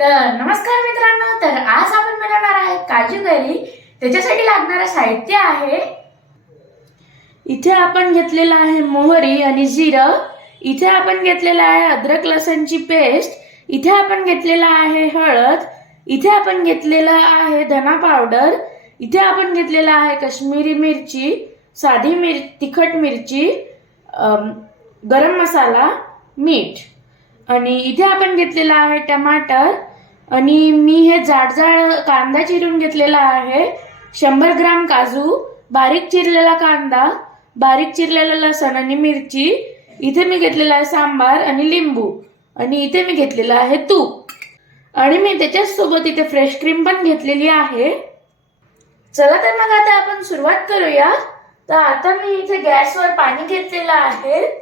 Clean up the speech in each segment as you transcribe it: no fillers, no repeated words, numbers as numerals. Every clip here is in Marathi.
तर नमस्कार मित्रांनो, तर आज आपण बनवणार आहे काजू करी. त्याच्यासाठी लागणारं साहित्य आहे, इथे आपण घेतलेला आहे मोहरी आणि जिरं, इथे आपण घेतलेला आहे अद्रक लसणची पेस्ट, इथे आपण घेतलेला आहे हळद, इथे आपण घेतलेला आहे धना पावडर, इथे आपण घेतलेला आहे काश्मीरी मिरची, साधी तिखट मिरची, गरम मसाला, मीठ आणि इथे आपण घेतलेला आहे टमाटर आणि मी हे जाड जाड कांदा चिरून घेतलेला आहे, 100 ग्राम काजू, बारीक चिरलेला कांदा, बारीक चिरलेला लसण आणि मिरची, इथे मी घेतलेला आहे सांबार आणि लिंबू आणि इथे मी घेतलेला आहे तूप आणि मी त्याच्याच सोबत इथे फ्रेश क्रीम पण घेतलेली आहे. चला तर मग आता आपण सुरुवात करूया. तर आता मी इथे गॅसवर पाणी घेतलेलं आहे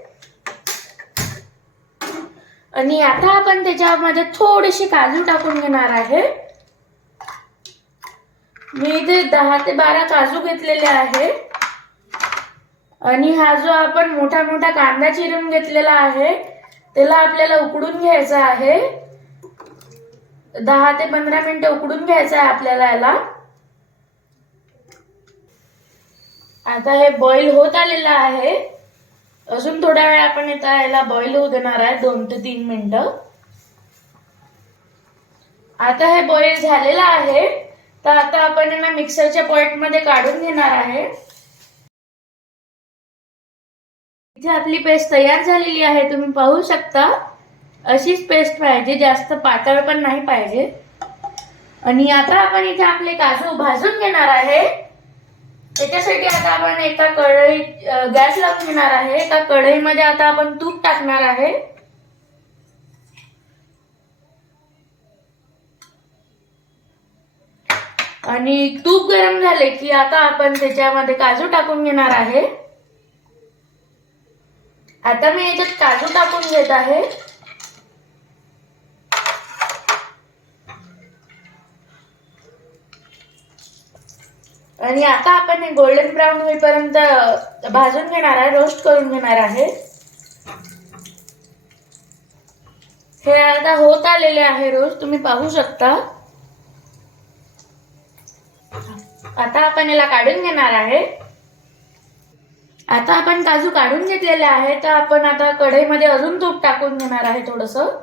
आणि आता आपण त्याच्यामध्ये थोडेसे काजू टाकून घेणार आहे. मी इथे 10 ते 12 काजू घेतलेले आहे आणि हा जो आपण मोठा मोठा कांदा चिरून घेतलेला आहे त्याला आपल्याला उकडून घ्यायचा आहे. 10 ते 15 मिनिटं उकडून घ्यायचं आहे आपल्याला याला. आता हे बॉईल होत आलेलं आहे. अजून थोडा वेळ आपण याला बॉईल होऊ देणार आहे, 2 ते 3 मिनिटं. आता हे बॉईल झालेलं आहे. तर आता आपण यांना मिक्सरच्या पॉट मध्ये काढून घेणार आहे. इथे आपली पेस्ट तयार झालेली आहे, तुम्ही पाहू शकता. अशीच पेस्ट पाहिजे, जास्त पातळ पण नाही पाहिजे. आणि आता आपण इथे आपले काजू भाजून घेणार आहे. त्याच्यासाठी आता आपण एका कढई गॅस लावून घेणार आहे. एका कढईमध्ये आता आपण तूप टाकणार आहे आणि तूप गरम झाले की आता आपण त्याच्यामध्ये काजू टाकून घेणार आहे. आता मी याच्यात काजू टाकून घेत आहे आणि आता आपण हे गोल्डन ब्राउन होईपर्यंत भाजून घेणार आहे, रोस्ट करून घेणार आहे. हे आता होत आलेले आहे रोस्ट, तुम्ही पाहू शकता. आता आपण याला काढून घेणार आहे. आता आपण काजू काढून घेतलेले आहे. तर आपण आता कढईमध्ये अजून तूप टाकून घेणार आहे थोडंसं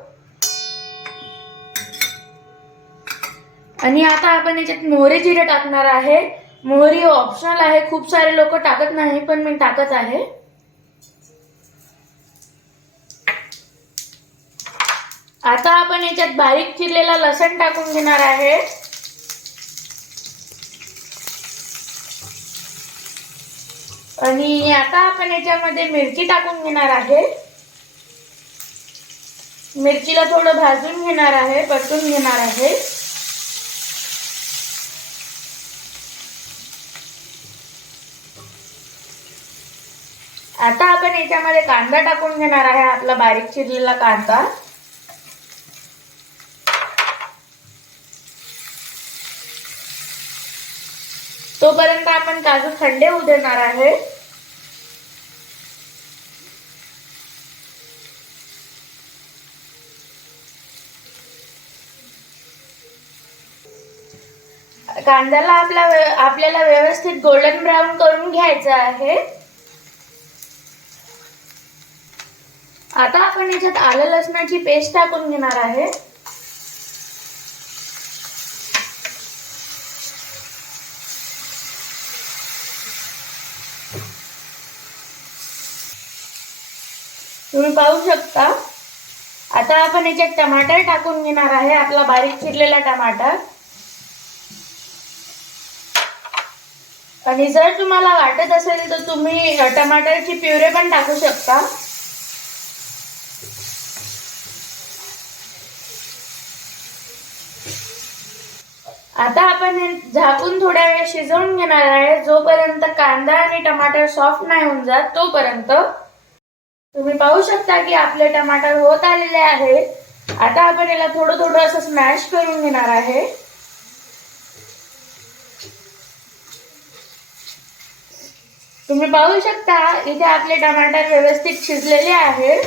आणि आता आपण याच्यात मोहरी जिरे टाकणार आहे. मोहरी ऑप्शनल आहे, खूप सारे लोक टाकत नाही पण मी टाकत आहे. आता आपण याच्यात बारीक चिरलेला लसण टाकून घेणार आहे आणि आता आपण याच्यामध्ये मिरची टाकून घेणार आहे. मिरचीला थोडं भाजून घेणार आहे, परतून घेणार आहे. आता आपण याच्यामध्ये कांदा टाकून घेणार आहे, आपला बारीक चिरलेला कांदा. तोपर्यंत आपण काजू थंडे होऊ देणार आहे. कांद्याला आपल्याला व्यवस्थित गोल्डन ब्राउन करून घ्यायचा आहे. आता आपण याच्यात आलं लसणाची पेस्ट टाकून घेणार आहे. तुम्ही पाहू शकता. आता आपण याच्यात टमाटर टाकून घेणार आहे, आपला बारीक चिरलेला टमाटर. आणि जर तुम्हाला वाटत असेल तर तुम्ही टमाटरची प्युरे पण टाकू शकता. आता आपण हे झाकून थोड्या वेळ शिजवून घेणार आहे, जोपर्यंत कांदा आणि टमाटर सॉफ्ट नाही होऊन जात तोपर्यंत. तुम्ही पाहू शकता की आपले टमाटर होत आलेले आहे. आता आपण याला थोडं थोडं असं स्मॅश करून घेणार आहे. तुम्ही पाहू शकता इथे आपले टमाटर व्यवस्थित शिजलेले आहे.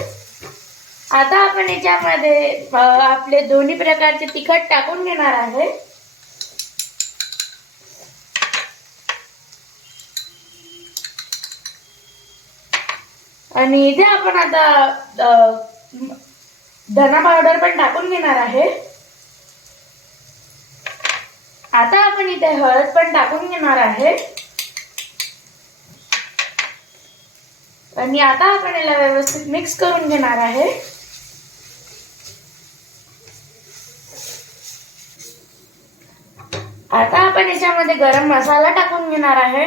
आता आपण याच्यामध्ये आपले दोन्ही प्रकारचे तिखट टाकून घेणार आहे. आणि इथे आपण आता धना पावडर पण टाकून घेणार आहे. आता आपण इथे हळद पण टाकून घेणार आहे. आणि आता आपण याला व्यवस्थित मिक्स करून घेणार आहे. आता आपण याच्यामध्ये गरम मसाला टाकून घेणार आहे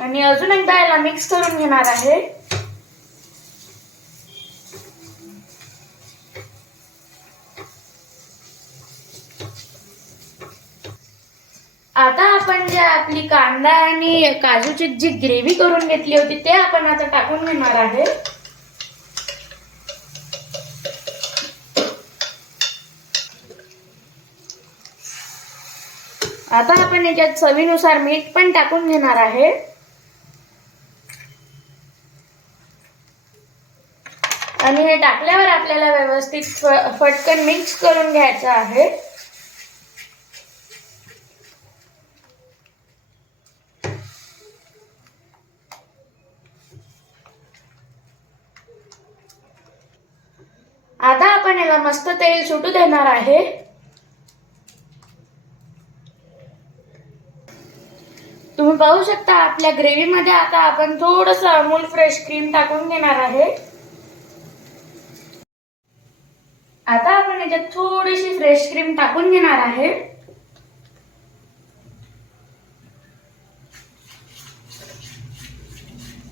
आणि अजून एकदा याला मिक्स करून घेणार आहे. आता आपण जे आपली कांदा आणि काजूची जी ग्रेव्ही करून घेतली होती ते आपण आता टाकून घेणार आहे. आता आपण याच्यात चवीनुसार मीठ पण टाकून घेणार आहे. आणि हे टाकल्यावर आपल्याला व्यवस्थित फटकन मिक्स करून घ्यायचं आहे. आता आपण याला मस्त तेल सुटू देणार आहे. तुम्ही पाहू शकता आपल्या ग्रेव्ही मध्ये आता आपण थोडंसं अमूल फ्रेश क्रीम टाकून घेणार आहे. आता आपण याच्यात थोडीशी फ्रेश क्रीम टाकून घेणार आहे.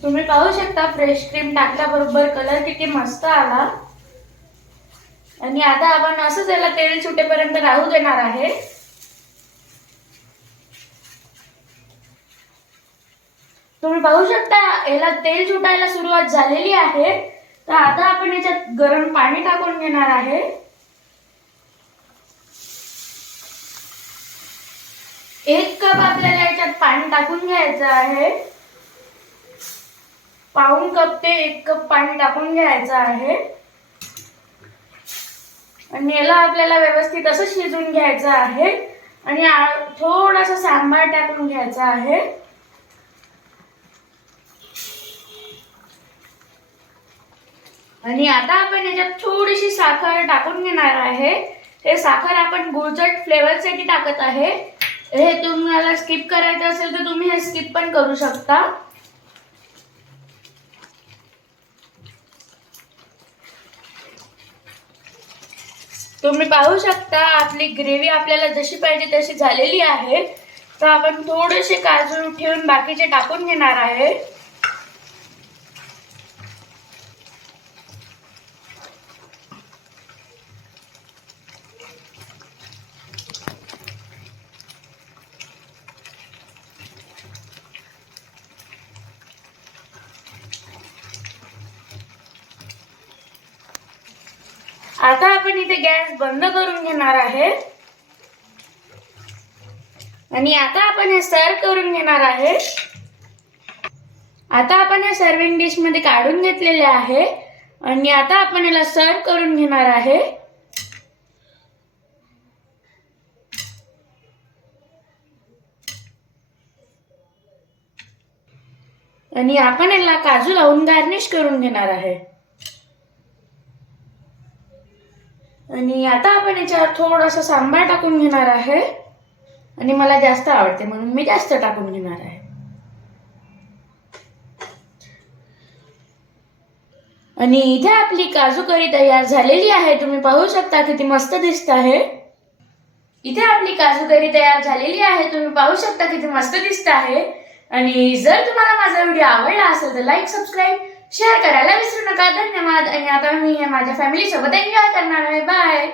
तुम्ही पाहू शकता फ्रेश क्रीम टाकल्याबरोबर कलर किती मस्त आला. आणि आता आपण असंच याला तेल सुटेपर्यंत राहू देणार आहे. तुम्ही पाहू शकता याला तेल सुटायला सुरुवात झालेली आहे. तर आता आपण याच्यात गरम पाणी टाकून घेणार आहे. एक कप आपल्याला याच्यात पाणी टाकून घ्यायचं आहे. पाऊण कप ते 1 कप पाणी टाकून घ्यायचं आहे. आणि याला आपल्याला व्यवस्थित असं शिजवून घ्यायचं आहे. आणि थोडासा सांबार टाकून घ्यायचा आहे. आणि आता आपण याच्यात थोडीशी साखर टाकून घेणार आहे. हे साखर आपण गुळचट फ्लेवरसाठी टाकत आहे. हे तुम्हाला स्किप करायचं असेल तर तुम्ही हे स्किप पण करू शकता. तुम्ही पाहू शकता आपली ग्रेव्ही आपल्याला जशी पाहिजे तशी झालेली आहे. तर आपण थोडेसे काजू ठेवून बाकीचे टाकून घेणार आहे. आता आपण इथे गॅस बंद करून घेणार आहे. आणि आता आपण हे सर्व करून घेणार आहे. आता आपण हे सर्विंग डिश मध्ये काढून घेतलेले आहे. आणि आता आपण याला सर्व करून घेणार आहे. आणि आपण याला काजू लावून गार्निश करून घेणार आहे. आणि आता आपण याच्यावर थोडासा सांबार टाकून घेणार आहे. आणि मला जास्त आवडते म्हणून मी जास्त टाकून घेणार आहे. आणि इथे आपली काजू करी तयार झालेली आहे. तुम्ही पाहू शकता किती मस्त दिसत आहे. इथे आपली काजू करी तयार झालेली आहे. तुम्ही पाहू शकता किती मस्त दिसत आहे. आणि जर तुम्हाला माझा व्हिडिओ आवडला असेल तर लाईक, सबस्क्राईब, शेअर करायला विसरू नका. धन्यवाद. आणि आता मी हे माझ्या फॅमिली सोबत एन्जॉय करणार आहे. बाय.